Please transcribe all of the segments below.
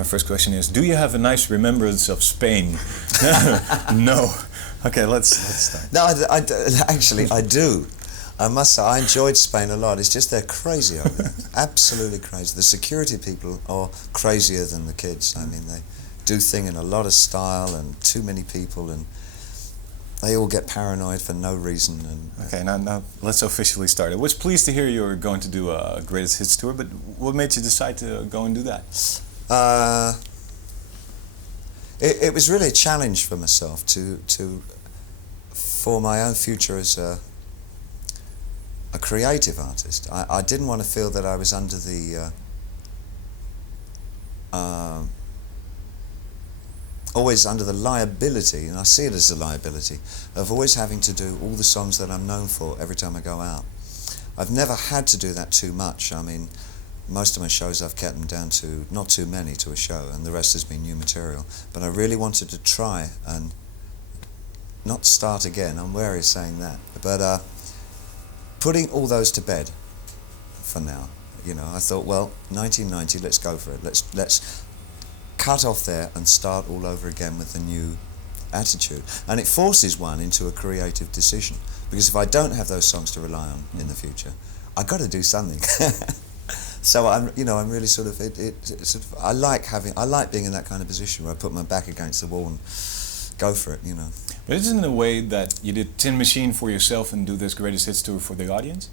My first question is, do you have a nice remembrance of Spain? No. Okay, let's start. No, actually, I do. I must say, I enjoyed Spain a lot. It's just they're crazy over there. Absolutely crazy. The security people are crazier than the kids. I mean, they do things in a lot of style and too many people, and they all get paranoid for no reason. And okay, now let's officially start. I was pleased to hear you were going to do a Greatest Hits tour, but what made you decide to go and do that? It was really a challenge for myself for my own future as a creative artist. I didn't want to feel that I was under the always under the liability, and I see it as a liability, of always having to do all the songs that I'm known for every time I go out. I've never had to do that too much. I mean, most of my shows I've kept them down to not too many to a show, and the rest has been new material. But I really wanted to try and not start again. I'm wary of saying that, but putting all those to bed for now. You know, I thought, well, 1990, let's go for it. Let's cut off there and start all over again with a new attitude. And it forces one into a creative decision, because if I don't have those songs to rely on in the future, I've got to do something. So I'm really sort of I like being in that kind of position where I put my back against the wall and go for it, you know. But isn't it a way that you did Tin Machine for yourself and do this Greatest Hits tour for the audience?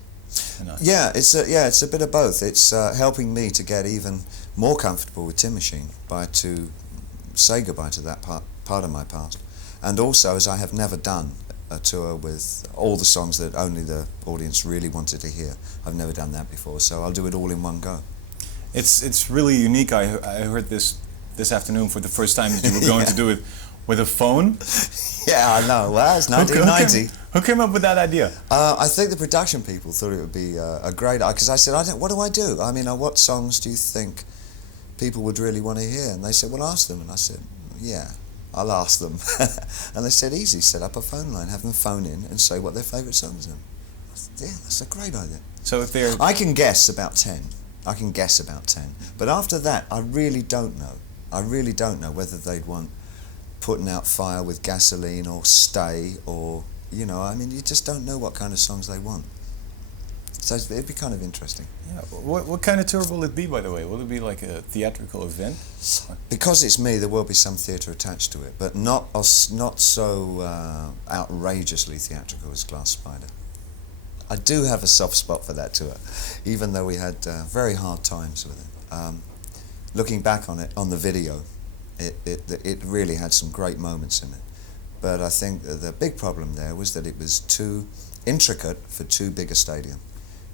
Yeah, it's a bit of both. It's helping me to get even more comfortable with Tin Machine to say goodbye to that part of my past, and also, as I have never done a tour with all the songs that only the audience really wanted to hear. I've never done that before, so I'll do it all in one go. It's really unique. I heard this afternoon for the first time that you were going to do it with a phone. Yeah, I know. Well, it's 1990. Who came up with that idea? I think the production people thought it would be a great idea, because I said, what do I do? I mean, what songs do you think people would really want to hear? And they said, well, ask them. And I said, yeah, I'll ask them. And they said, easy, set up a phone line, have them phone in and say what their favourite songs are. I said, yeah, that's a great idea. So if they're... I can guess about 10. But after that, I really don't know. I really don't know whether they'd want Putting Out Fire with Gasoline or Stay or, you know, I mean, you just don't know what kind of songs they want. So it'd be kind of interesting. Yeah. What kind of tour will it be, by the way? Will it be like a theatrical event? Because it's me, there will be some theatre attached to it, but not so outrageously theatrical as Glass Spider. I do have a soft spot for that tour, even though we had very hard times with it. Looking back on it, on the video, it really had some great moments in it. But I think the big problem there was that it was too intricate for too big a stadium.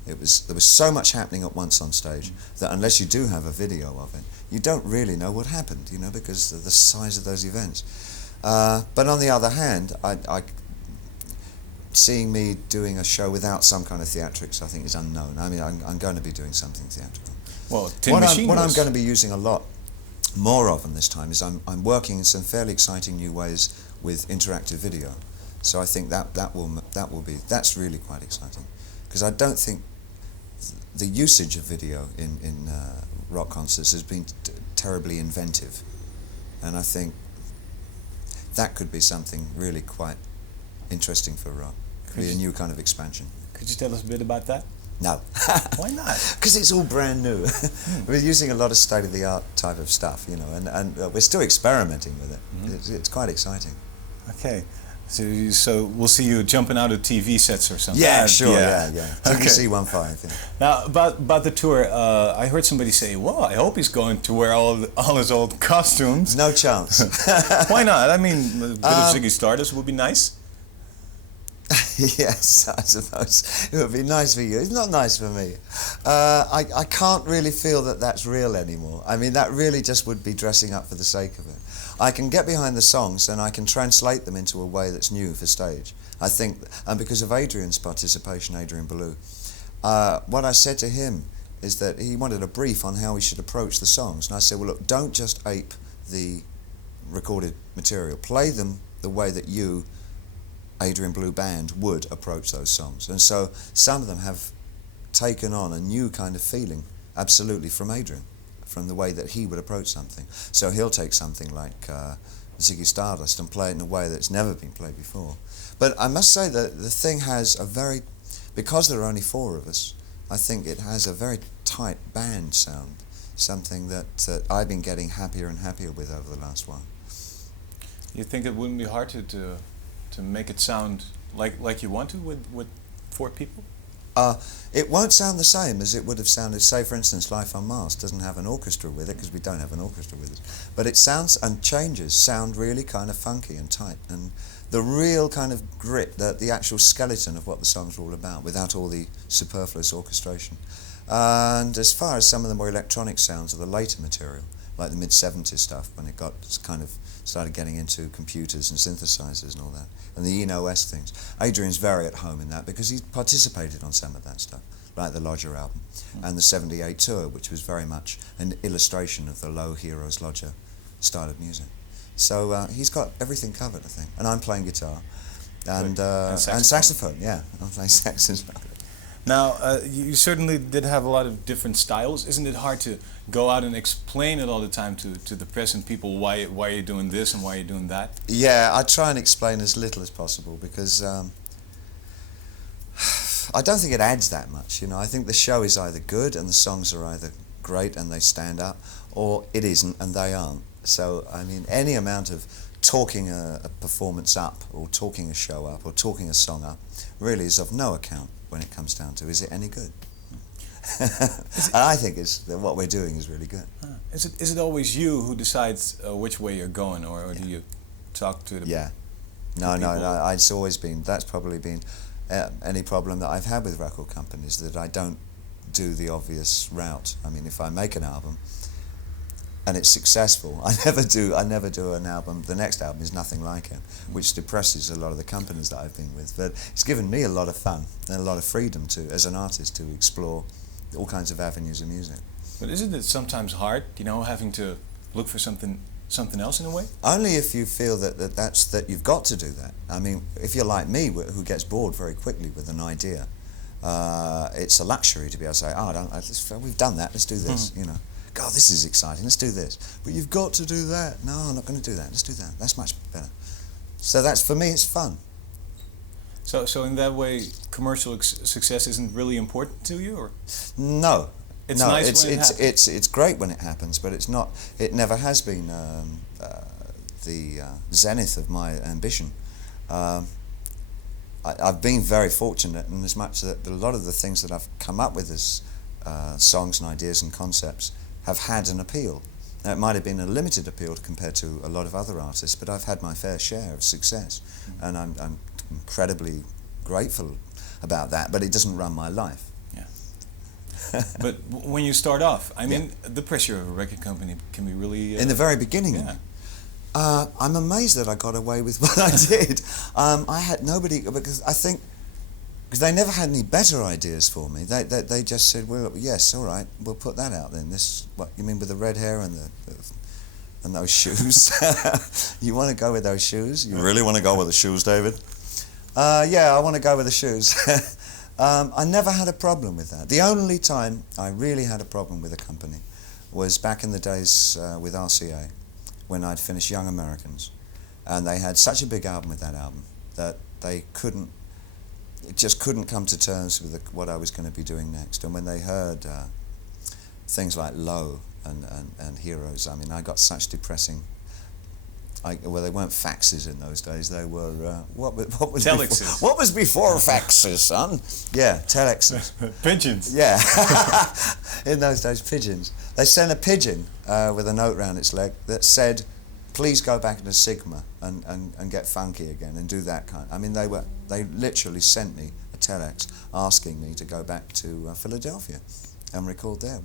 There was so much happening at once on stage that unless you do have a video of it, you don't really know what happened, you know, because of the size of those events. But on the other hand, seeing me doing a show without some kind of theatrics, I think is unknown. I mean, I'm going to be doing something theatrical. Well, what I'm going to be using a lot more of this time is I'm working in some fairly exciting new ways with interactive video. So I think that's really quite exciting, because I don't think the usage of video in rock concerts has been terribly inventive, and I think that could be something really quite interesting for rock. It could be a new kind of expansion. Could you tell us a bit about that? No. Why not? Because it's all brand new. We're using a lot of state-of-the-art type of stuff, you know, and we're still experimenting with it. Mm-hmm. It's quite exciting. Okay. So we'll see you jumping out of TV sets or something. Yeah, sure, yeah. Okay. TVC15, yeah. Now, about the tour, I heard somebody say, well, I hope he's going to wear all his old costumes. No chance. Why not? I mean, a bit of Ziggy Stardust would be nice. Yes, I suppose it would be nice for you. It's not nice for me. I can't really feel that that's real anymore. I mean, that really just would be dressing up for the sake of it. I can get behind the songs and I can translate them into a way that's new for stage. I think, and because of Adrian's participation, Adrian Ballou, what I said to him is that he wanted a brief on how we should approach the songs. And I said, well, look, don't just ape the recorded material. Play them the way that you, Adrian Ballou Band, would approach those songs. And so some of them have taken on a new kind of feeling, absolutely, from Adrian, from the way that he would approach something. So he'll take something like Ziggy Stardust and play it in a way that's never been played before. But I must say that the thing has a very, because there are only 4 of us, I think it has a very tight band sound, something that I've been getting happier and happier with over the last while. You think it wouldn't be hard to make it sound like you want to with 4 people? It won't sound the same as it would have sounded, say for instance, Life on Mars doesn't have an orchestra with it, because we don't have an orchestra with us. But it sounds and changes, sound really kind of funky and tight, and the real kind of grit, the actual skeleton of what the songs are all about, without all the superfluous orchestration. And as far as some of the more electronic sounds of the later material, like the mid-70s stuff, when it got kind of started getting into computers and synthesizers and all that, and the ENOS things. Adrian's very at home in that because he participated on some of that stuff, like the Lodger album, and the 78 tour, which was very much an illustration of the Low Heroes Lodger style of music. So he's got everything covered, I think. And I'm playing guitar and saxophone, yeah. I'm playing saxophone. Now, you certainly did have a lot of different styles. Isn't it hard to go out and explain it all the time to the press and people why you're doing this and why you're doing that? Yeah, I try and explain as little as possible because I don't think it adds that much. You know, I think the show is either good and the songs are either great and they stand up, or it isn't and they aren't. So, I mean, any amount of talking a performance up or talking a show up or talking a song up really is of no account when it comes down to, is it any good? And I think what we're doing is really good. Is it always you who decides which way you're going, or do you talk to the Yeah. No, it's always been, that's probably been any problem that I've had with record companies, that I don't do the obvious route. I mean, if I make an album and it's successful, I never do an album, the next album is nothing like it, which depresses a lot of the companies that I've been with. But it's given me a lot of fun and a lot of freedom to, as an artist, to explore all kinds of avenues of music. But isn't it sometimes hard, you know, having to look for something else in a way? Only if you feel that you've got to do that. I mean, if you're like me, who gets bored very quickly with an idea, it's a luxury to be able to say, we've done that, let's do this, you know. God, this is exciting, let's do this. But you've got to do that. No, I'm not going to do that, let's do that. That's much better. So that's, for me, it's fun. So in that way, commercial success isn't really important to you, or? No. It's nice when it happens. It's great when it happens, but it's not. It never has been the zenith of my ambition. I've been very fortunate in as much that a lot of the things that I've come up with as songs and ideas and concepts have had an appeal. Now, it might have been a limited appeal compared to a lot of other artists, but I've had my fair share of success, and I'm incredibly grateful about that, but it doesn't run my life. Yeah. But when you start off, I mean, the pressure of a record company can be really... in the very beginning, yeah. I'm amazed that I got away with what I did. I had nobody, because I think, because they never had any better ideas for me. They just said, well, yes, all right, we'll put that out then. This, what you mean with the red hair and and those shoes? You want to go with those shoes? You really want to go with the shoes, David? Yeah, I want to go with the shoes. I never had a problem with that. The only time I really had a problem with a company was back in the days with RCA, when I'd finished Young Americans, and they had such a big album with that album that they just couldn't come to terms with what I was going to be doing next. And when they heard things like Low and Heroes, I mean, I got such depressing... well, they weren't faxes in those days. They were what was telexes. What was before faxes, son? Yeah, telexes. Pigeons. Yeah, in those days, pigeons. They sent a pigeon with a note round its leg that said, "Please go back into Sigma and get funky again and do that kind." I mean, they literally sent me a telex asking me to go back to Philadelphia and record there.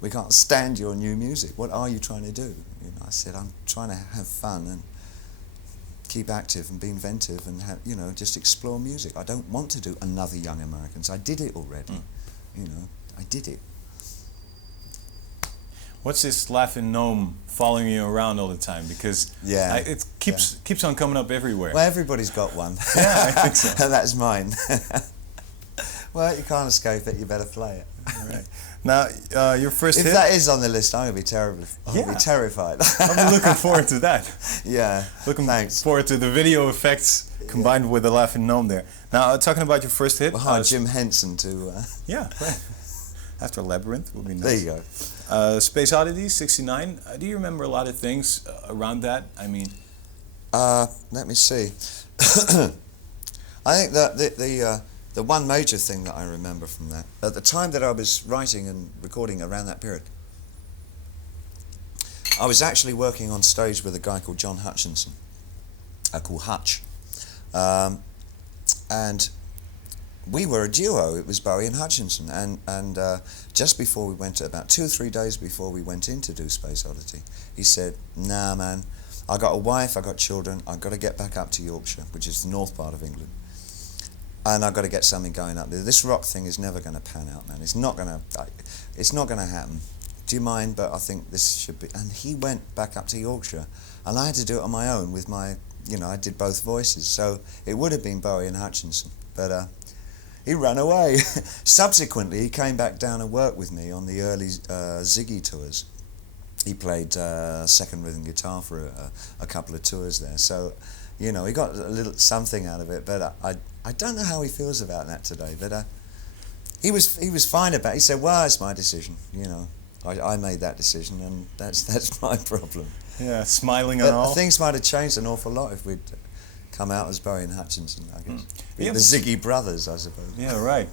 We can't stand your new music. What are you trying to do? You know, I said, I'm trying to have fun and keep active and be inventive and just explore music. I don't want to do another Young Americans. I did it already. You know, I did it. What's this laughing gnome following you around all the time? Because it keeps on coming up everywhere. Well, everybody's got one. Yeah, I think so. And that's mine. Well, you can't escape it. You better play it. All right. Now, your first If hit? that is on the list, I'm going to be terrified. I'm looking forward to that. Yeah, Looking thanks. forward to the video effects combined with the laughing gnome there. Now, talking about your first hit. We'll hire Jim Henson to... Yeah, right. After Labyrinth would be nice. There you go. Space Oddity, 69. Do you remember a lot of things around that? I mean... Let me see. I think that the one major thing that I remember from that, at the time that I was writing and recording around that period, I was actually working on stage with a guy called John Hutchinson, called Hutch. And we were a duo. It was Bowie and Hutchinson. And just before we went, about 2 or 3 days before we went in to do Space Oddity, he said, "Nah, man, I got a wife, I got children, I've got to get back up to Yorkshire, which is the north part of England. And I've got to get something going up there. This rock thing is never going to pan out, man. It's not going to happen. Do you mind? But I think this should be..." And he went back up to Yorkshire, and I had to do it on my own with my, I did both voices. So it would have been Bowie and Hutchinson, but he ran away. Subsequently, he came back down and worked with me on the early Ziggy tours. He played second rhythm guitar for a couple of tours there. So, he got a little something out of it. But I don't know how he feels about that today. But he was fine about it. He said, "Well, it's my decision. I made that decision, and that's my problem." Yeah, smiling and all. Things might have changed an awful lot if we'd come out as Bowie and Hutchinson, I guess. Yeah, the Ziggy brothers, I suppose. Yeah, right.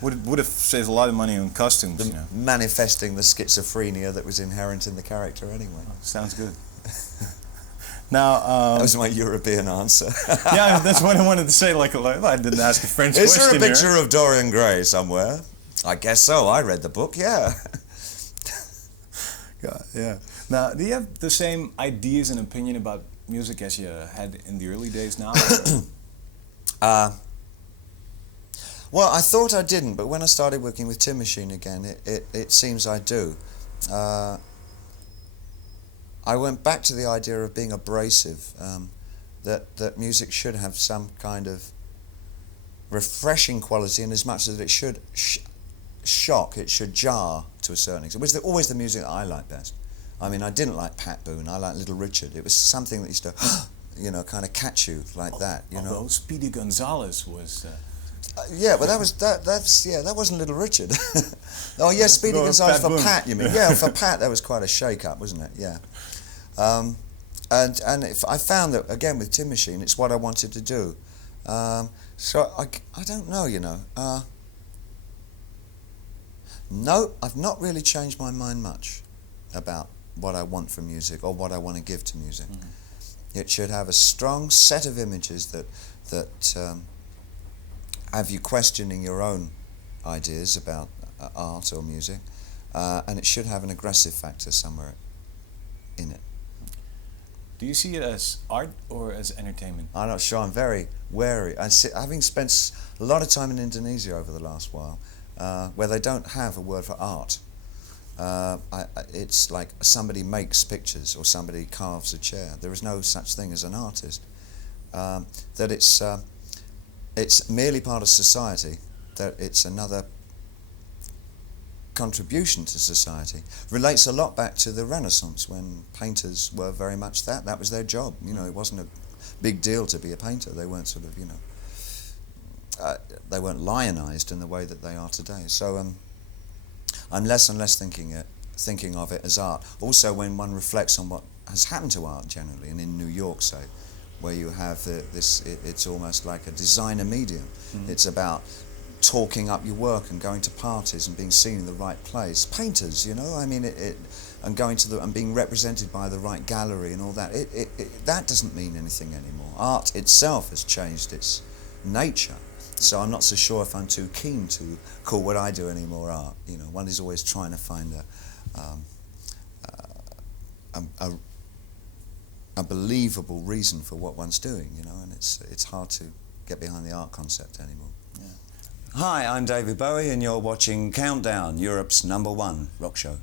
Would have saved a lot of money on costumes. Manifesting the schizophrenia that was inherent in the character anyway. Oh, sounds good. Now, that was my European answer. Yeah, that's what I wanted to say. Like I didn't ask a French Is question. there a picture of Dorian Gray somewhere? I guess so. I read the book. Yeah. God, yeah. Now, do you have the same ideas and opinion about music as you had in the early days now? Well, I thought I didn't, but when I started working with Tin Machine again, it seems I do. I went back to the idea of being abrasive, that music should have some kind of refreshing quality, and as much as it should shock, it should jar to a certain extent. It was always the music that I liked best. I mean, I didn't like Pat Boone, I liked Little Richard. It was something that used to, kind of catch you like that, Although Speedy Gonzales was... yeah, but that wasn't Little Richard. Oh yes, Speedy Gonzales for Pat, you mean? Yeah, for Pat, that was quite a shake-up, wasn't it? Yeah. And I found that again with Tin Machine, it's what I wanted to do. So I don't know, No, I've not really changed my mind much about what I want from music or what I want to give to music. It should have a strong set of images that have you questioning your own ideas about art or music, and it should have an aggressive factor somewhere in it. Do you see it as art or as entertainment? I'm not sure. I'm very wary. Having spent a lot of time in Indonesia over the last while, where they don't have a word for art. It's like somebody makes pictures or somebody carves a chair. There is no such thing as an artist. That it's merely part of society, that it's another contribution to society. Relates a lot back to the Renaissance, when painters were very much that. That was their job. It wasn't a big deal to be a painter. They weren't sort of, they weren't lionized in the way that they are today. So I'm less and less thinking of it as art. Also, when one reflects on what has happened to art generally, and in New York, say, where you have it's almost like a designer medium. It's about talking up your work and going to parties and being seen in the right place. Painters, I mean, and going to and being represented by the right gallery and all that. That doesn't mean anything anymore. Art itself has changed its nature. So I'm not so sure if I'm too keen to call what I do anymore art. One is always trying to find a believable reason for what one's doing, and it's hard to get behind the art concept anymore. Yeah. Hi, I'm David Bowie, and you're watching Countdown, Europe's #1 rock show.